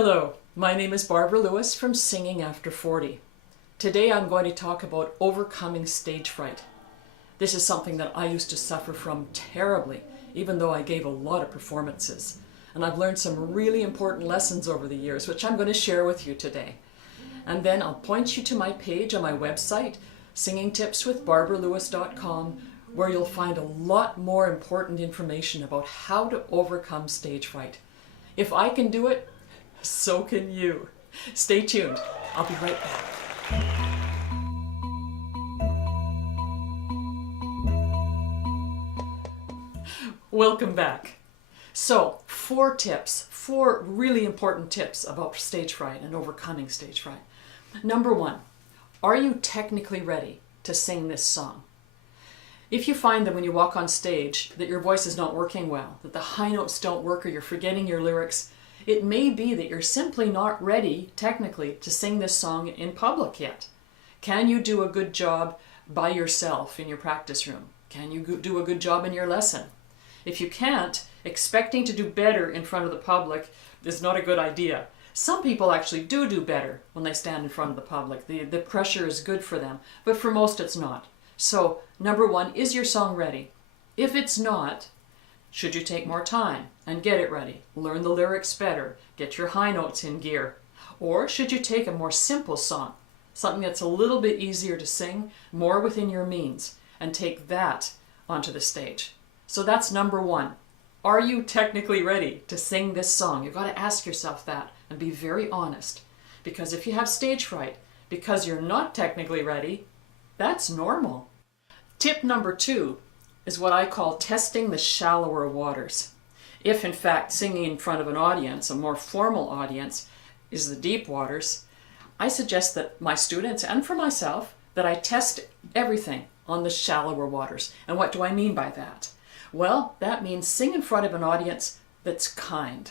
Hello, my name is Barbara Lewis from Singing After 40. Today I'm going to talk about overcoming stage fright. This is something that I used to suffer from terribly, even though I gave a lot of performances. And I've learned some really important lessons over the years, which I'm going to share with you today. And then I'll point you to my page on my website, singingtipswithbarbaralewis.com, where you'll find a lot more important information about how to overcome stage fright. If I can do it, so can you. Stay tuned. I'll be right back. Welcome back. So, four really important tips about stage fright and overcoming stage fright. Number one, are you technically ready to sing this song? If you find that when you walk on stage that your voice is not working well, that the high notes don't work or you're forgetting your lyrics, it may be that you're simply not ready technically to sing this song in public yet. Can you do a good job by yourself in your practice room? Can you do a good job in your lesson? If you can't, expecting to do better in front of the public is not a good idea. Some people actually do better when they stand in front of the public. The pressure is good for them, but for most it's not. So, number one, is your song ready? If it's not, should you take more time and get it ready? Learn the lyrics better, get your high notes in gear. Or should you take a more simple song, something that's a little bit easier to sing, more within your means, and take that onto the stage? So that's number one. Are you technically ready to sing this song? You've got to ask yourself that and be very honest. Because if you have stage fright, because you're not technically ready, that's normal. Tip number two is what I call testing the shallower waters. If in fact singing in front of an audience, a more formal audience, is the deep waters, I suggest that my students and for myself that I test everything on the shallower waters. And what do I mean by that? Well, that means sing in front of an audience that's kind.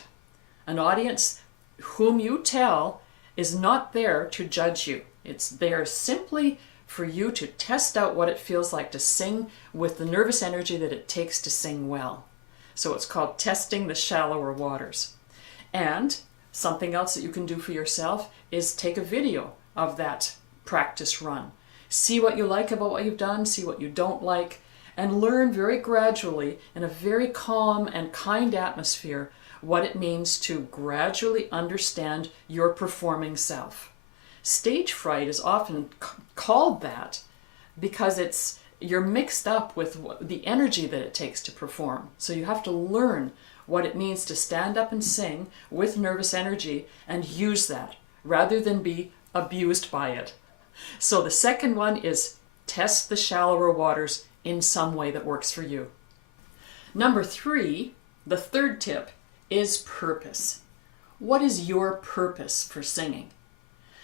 An audience whom you tell is not there to judge you. It's there simply for you to test out what it feels like to sing with the nervous energy that it takes to sing well. So it's called testing the shallower waters. And something else that you can do for yourself is take a video of that practice run. See what you like about what you've done, see what you don't like, and learn very gradually in a very calm and kind atmosphere what it means to gradually understand your performing self. Stage fright is often called that because you're mixed up with the energy that it takes to perform. So you have to learn what it means to stand up and sing with nervous energy and use that rather than be abused by it. So the second one is test the shallower waters in some way that works for you. Number three, the third tip, is purpose. What is your purpose for singing?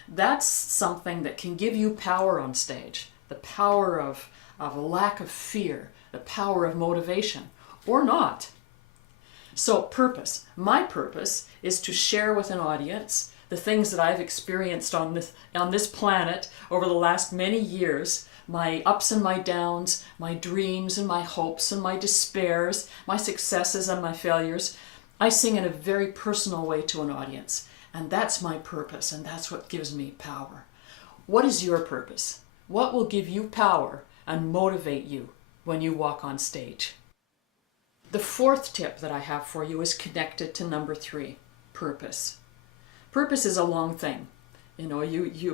That's something that can give you power on stage, the power of a lack of fear, the power of motivation, or not. So purpose. My purpose is to share with an audience the things that I've experienced on this planet over the last many years, my ups and my downs, my dreams and my hopes and my despairs, my successes and my failures. I sing in a very personal way to an audience. And that's my purpose, and that's what gives me power. What is your purpose? What will give you power and motivate you when you walk on stage? The fourth tip that I have for you is connected to number three, purpose. Purpose is a long thing. You know,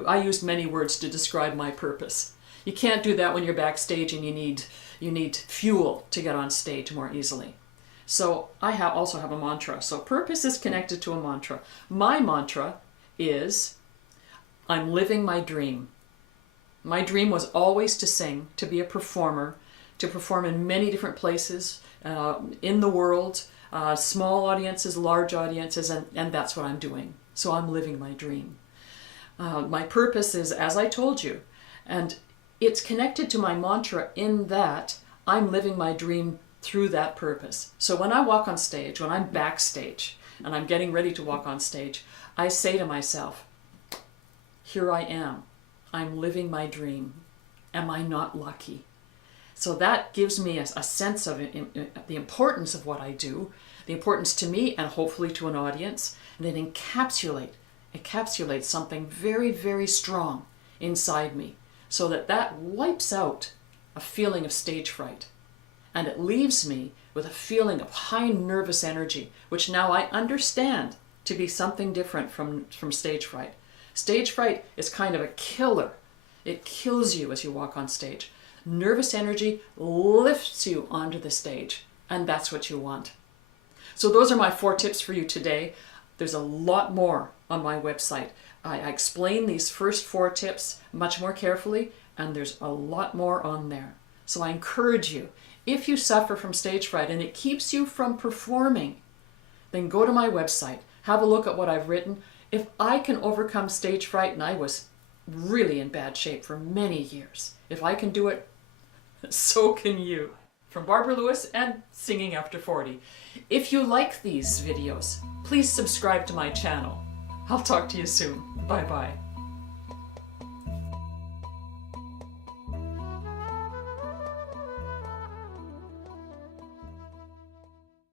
I used many words to describe my purpose. You can't do that when you're backstage and you need fuel to get on stage more easily. So I also have a mantra. So purpose is connected to a mantra. My mantra is, I'm living my dream. My dream was always to sing, to be a performer, to perform in many different places in the world, small audiences, large audiences, and that's what I'm doing. So I'm living my dream. My purpose is, as I told you, and it's connected to my mantra in that I'm living my dream through that purpose. So when I walk on stage, when I'm backstage and I'm getting ready to walk on stage, I say to myself, here I am. I'm living my dream. Am I not lucky? So that gives me a sense of the importance of what I do, The importance to me and hopefully to an audience, and then encapsulate something very, very strong inside me so that wipes out a feeling of stage fright. And it leaves me with a feeling of high nervous energy, which now I understand to be something different from stage fright. Stage fright is kind of a killer. It kills you as you walk on stage. Nervous energy lifts you onto the stage, and that's what you want. So those are my 4 tips for you today. There's a lot more on my website. I explain these first 4 tips much more carefully, and there's a lot more on there. So I encourage you, if you suffer from stage fright and it keeps you from performing, then go to my website, have a look at what I've written. If I can overcome stage fright, and I was really in bad shape for many years, if I can do it, so can you. From Barbara Lewis and Singing After 40. If you like these videos, please subscribe to my channel. I'll talk to you soon. Bye-bye.